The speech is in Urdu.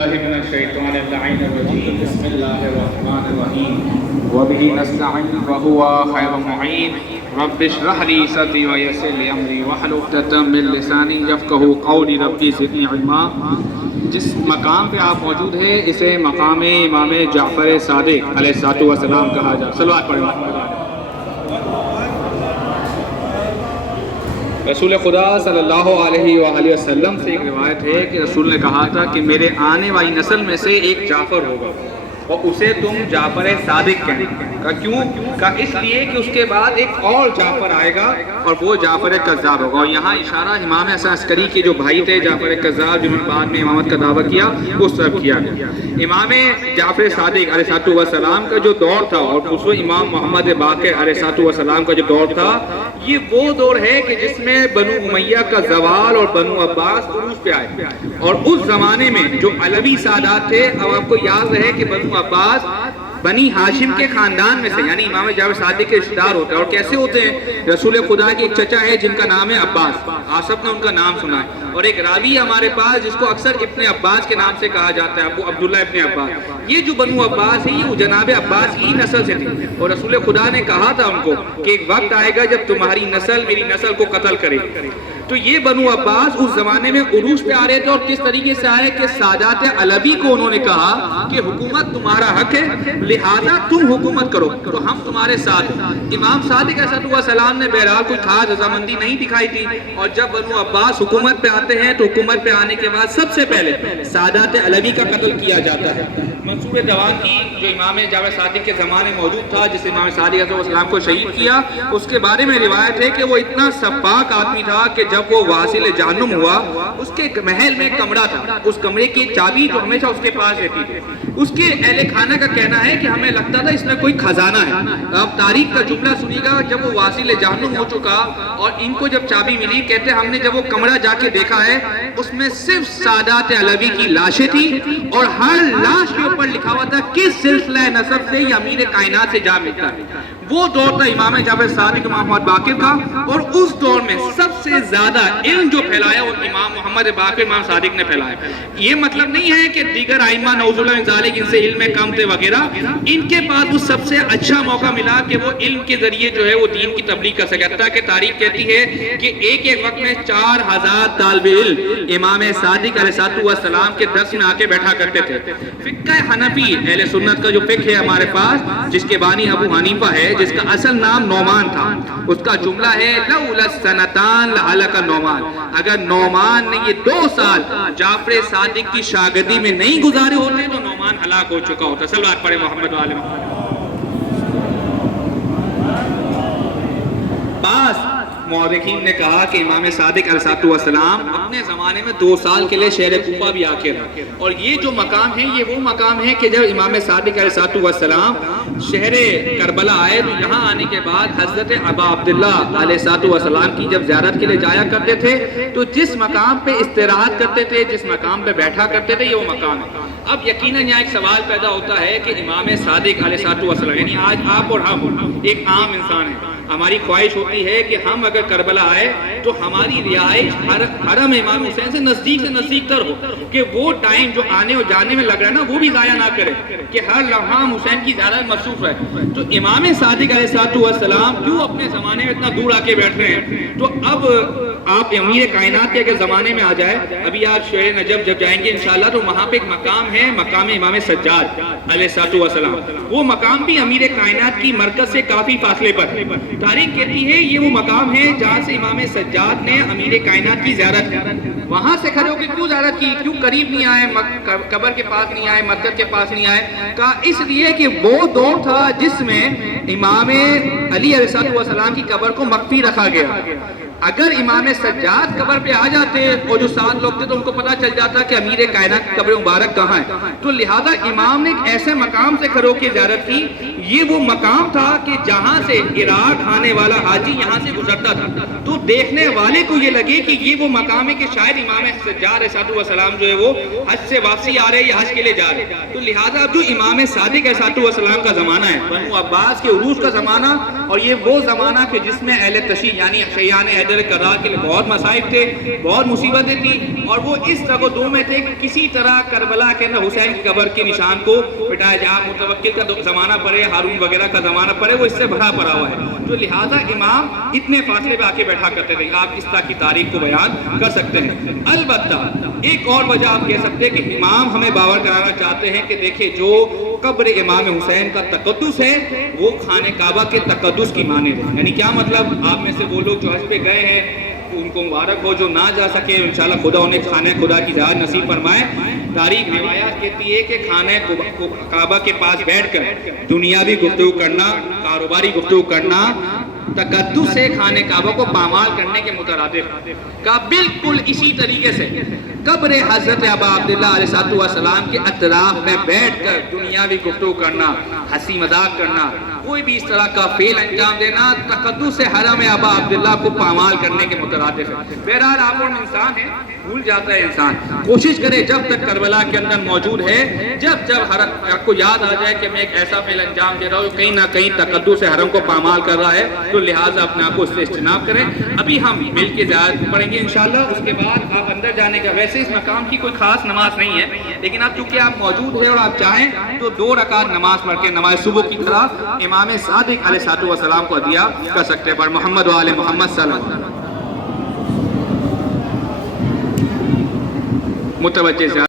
من الشیطان اللعین الرجیم بسم اللہ الرحمن الرحیم وبہ نستعین وہو خیر معین رب اشرح لی صدری ویسر لی امری واحلل عقدۃ من لسانی یفقہوا قولی ربی زدنی علما۔ جس مقام پہ آپ موجود ہیں اسے مقام امام جعفر صادق علیہ السلام کہا جاتا ہے۔ صلوات پڑھیں۔ رسول خدا صلی اللہ علیہ وآلہ وسلم سے ایک روایت ہے کہ رسول نے کہا تھا کہ میرے آنے والی نسل میں سے ایک جعفر ہوگا اور اسے تم جعفر صادق کہنا۔ کہا کیوں؟ کہا اس لیے کہ اس کے بعد ایک اور جعفر آئے گا اور وہ جعفر کذاب ہوگا۔ اور یہاں اشارہ امام حسن عسکری کے جو بھائی تھے جعفر کذاب جنہوں نے بعد میں امامت کا دعویٰ کیا اس طرف کیا گیا۔ امام جعفر صادق علیہ السلام کا جو دور تھا اور دوسرے امام محمد باقر علیہ السلام کا جو دور تھا یہ وہ دور ہے کہ جس میں بنو امیہ کا زوال اور بنو عباس عروج پہ آئے۔ اور اس زمانے میں جو علوی سادات تھے، اب آپ کو یاد رہے کہ بنو عباس بنی ہاشم کے خاندان میں سے یعنی امام جعفر صادق کے رشتہ دار ہوتے ہیں۔ اور کیسے ہوتے ہیں؟ رسول خدا کے ایک چچا ہے جن کا نام ہے عباس، آصف نے ان کا نام سنا ہے، اور ایک راوی ہمارے پاس جس کو اکثر ابن عباس کے نام سے کہا جاتا ہے، ابو عبداللہ ابن عباس۔ یہ جو بنو عباس ہے یہ جناب عباس کی نسل سے تھی، اور رسول خدا نے کہا تھا ان کو کہ ایک وقت آئے گا جب تمہاری نسل میری نسل کو قتل کرے۔ تو یہ بنو عباس اس زمانے میں عروج پہ آ رہے تھے، اور کس طریقے سے آئے کہ سادات علوی کو انہوں نے کہا کہ حکومت تمہارا حق ہے لہذا تم حکومت کرو تو ہم تمہارے ساتھ ہیں۔ امام صادق علیہ السلام نے بہرحال کوئی خاص رضامندی نہیں دکھائی تھی، اور جب بنو عباس حکومت پہ آتے ہیں تو حکومت پہ آنے کے بعد سب سے پہلے سادات علوی کا قتل کیا جاتا ہے۔ منصور دوان کی جو امام جعفر صادق کے زمانے موجود تھا جس امام صادق علیہ السلام کو شہید کیا، اس کے بارے میں روایت ہے کہ وہ اتنا سفاک آدمی تھا کہ جب وہ واصل جہنم ہوا اس کے محل میں کمرہ تھا، اس کمرے کی چابی جو ہمیشہ اس کے پاس رہتی تھی، اس کے اہل خانہ کا کہنا ہے کہ ہمیں لگتا تھا اس میں کوئی خزانہ ہے۔ اب تاریخ کا جملہ سنیے گا، جب وہ واصل جہنم ہو چکا اور ان کو جب چابی ملی، کہتے ہم نے جب وہ کمرہ جا کے دیکھا ہے اس میں صرف سادات علوی کی لاشیں تھی، اور ہر لاش کے اوپر لکھا ہوا تھا کس سلسلہ نسب سے یہ امیر کائنات سے جا ملتا ہے۔ وہ دور تھا امام جعفر صادق امام محمد باقر کا، اور اس دور میں سب سے زیادہ علم جو پھیلایا وہ امام محمد باقر امام صادق نے پھیلایا۔ یہ مطلب نہیں ہے کہ دیگر ائمہ نعوذ باللہ من ذالک ان سے علم میں کم تھے وغیرہ، ان کے پاس وہ سب سے اچھا موقع ملا کہ وہ علم کے ذریعے جو ہے وہ دین کی تبلیغ کر سکے۔ حتیٰ کہ تاریخ کہتی ہے کہ ایک ایک وقت میں 4000 طالب علم امام صادق علیہ السلام کے درس میں آ کے بیٹھا کرتے تھے۔ فقہ حنفی اہل سنت کا جو فقہ ہے ہمارے پاس جس کے بانی ابو حنیفہ ہے، جس کا اصل نام نعمان تھا، اس کا جملہ ہے لولا السنتان لہلک نعمان۔ اگر نعمان نے یہ 2 سال جعفر صادق کی شاگردی میں نہیں گزارے ہوتے تو نعمان ہلاک ہو چکا ہوتا۔ صلوات پڑھیں محمد وآل محمد۔ بعض مورخین نے کہا کہ امام صادق علیہ السلام اپنے زمانے میں 2 سال کے لیے شہر کوفہ بھی آ کے رہے، اور یہ جو مقام ہے یہ وہ مقام ہے کہ جب امام صادق علیہ السلام شہر کربلا آئے تو یہاں آنے کے بعد حضرت ابا عبداللہ علیہ السلام کی جب زیارت کے لیے جایا کرتے تھے تو جس مقام پہ استراحت کرتے تھے، جس مقام پہ بیٹھا کرتے تھے، یہ وہ مقام ہے۔ اب یقیناً یہاں ایک سوال پیدا ہوتا ہے کہ امام صادق علیہ السلام یعنی آج آپ اور ہم ایک عام انسان ہیں، ہماری خواہش ہوتی ہے کہ ہم اگر کربلا آئے تو ہماری رہائش حرم امام حسین سے نزدیک تر ہو، کہ وہ ٹائم جو آنے اور جانے میں لگ رہا ہے نا وہ بھی ضائع نہ کرے، کہ ہر لمحہ حسین کی زیادہ مصروف ہے۔ تو امام صادق علیہ السلام کیوں اپنے زمانے میں اتنا دور آ کے بیٹھ رہے ہیں؟ تو اب آپ امیر کائنات کے اگر زمانے میں آ جائے، ابھی آپ شہر نجف جب جائیں گے انشاءاللہ تو وہاں پہ ایک مقام ہے، مقام امام سجاد علیہ السلام۔ وہ مقام بھی امیر کائنات کی مرکز سے کافی فاصلے پر ہے۔ تاریخ کہتی ہے یہ وہ مقام ہے جہاں سے امام سجاد نے امیر کائنات کی زیارت کی۔ وہاں سے کھڑے ہو کے کیوں زیارت کی؟ کیوں قریب نہیں آئے، قبر کے پاس نہیں آئے، مسجد کے پاس نہیں آئے؟ کہا اس لیے کہ وہ دور تھا جس میں امام علی علیہ السلام کی قبر کو مخفی رکھا گیا۔ اگر امام سجاد قبر پہ آ جاتے اور جو 7 لوگ تھے تو ان کو پتا چل جاتا کہ امیر کائنات کی قبر مبارک کہاں ہے، تو لہذا امام نے ایک ایسے مقام سے کھڑے ہو کے زیارت کی۔ یہ وہ مقام تھا کہ جہاں سے عراق آنے والا حاجی یہاں سے گزرتا تھا تو دیکھنے والے کو یہ لگے کہ یہ وہ مقام ہے کہ شاید امام سجاد علیہ السلام جو ہے وہ حج سے واپسی آ رہے یا حج کے لیے جا رہے، تو لہٰذا اب جو امام صادق علیہ السلام کا زمانہ ہے، بنو عباس کے عروج کا زمانہ، اور یہ وہ زمانہ کہ جس میں اہل تشیع یعنی شیعان حیدر کرار کے لیے بہت مصائب تھے، بہت مصیبتیں تھیں، اور وہ اس تگ و دو میں تھے کہ کسی طرح کربلا کے اندر حسین کی قبر کے نشان کو مٹایا جائے۔ متوکل کا زمانہ پڑے، ہارون وغیرہ کا زمانہ پڑے، وہ اس سے بھرا پڑا ہوا ہے، تو لہٰذا امام اتنے فاصلے پہ آ کے بیٹھا کرتے تھے۔ آپ اس طرح کی تاریخ کو بیان کر سکتے ہیں۔ البتہ ایک اور وجہ آپ کہہ سکتے ہیں کہ امام ہمیں باور کرانا چاہتے ہیں کہ دیکھیں جو قبر امام حسین کا تقدس ہے وہ خانہ کعبہ کے تقدس کی مانند ہے۔ یعنی کیا مطلب؟ آپ میں سے وہ لوگ جو حج پہ گئے ہیں ان کو مبارک ہو، جو نہ جا سکے انشاءاللہ خدا انہیں خانہ خدا کی زیارت نصیب فرمائے۔ تاریخ روایات کہتی ہے کہ خانہ کعبہ کے پاس بیٹھ کر دنیاوی گفتگو کرنا، کاروباری گفتگو کرنا تقدس سے خانہ کعبہ کو پامال کرنے کے مترادف کا بالکل اسی طریقے سے قبر حضرت ابا عبداللہ علیہ السلام کے اطراف میں بیٹھ کر دنیاوی گفتگو کرنا، ہنسی مذاق کرنا، کوئی بھی اس طرح کا فعل انجام دینا تقدس حرم ابا عبداللہ کو پامال کرنے کے مترادف ہے۔ بہرحال آپ اور انسان ہے، بھول جاتا ہے انسان، کوشش کرے جب تک کربلا کے اندر موجود ہے، جب آپ کو یاد آ جائے کہ میں ایک ایسا فعل انجام دے رہا ہوں کہیں نہ کہیں تقدس حرم کو پامال کر رہا ہے، تو لہٰذا اپنے آپ کو اس سے اجتناب کریں۔ ابھی ہم مل کے زیارت پڑھیں گے انشاءاللہ، اس کے بعد آپ اندر جانے کا، ویسے اس مقام کی کوئی خاص نماز نہیں ہے، لیکن اب چونکہ آپ موجود ہیں اور آپ چاہیں تو 2 رکعت نماز پڑھ کے نماز صبح کی طرح امام صادق علیہ السلام کو ہدیہ کر سکتے ہیں۔ پر محمد و آل محمد صلی اللہ علیہ وسلم متوجہ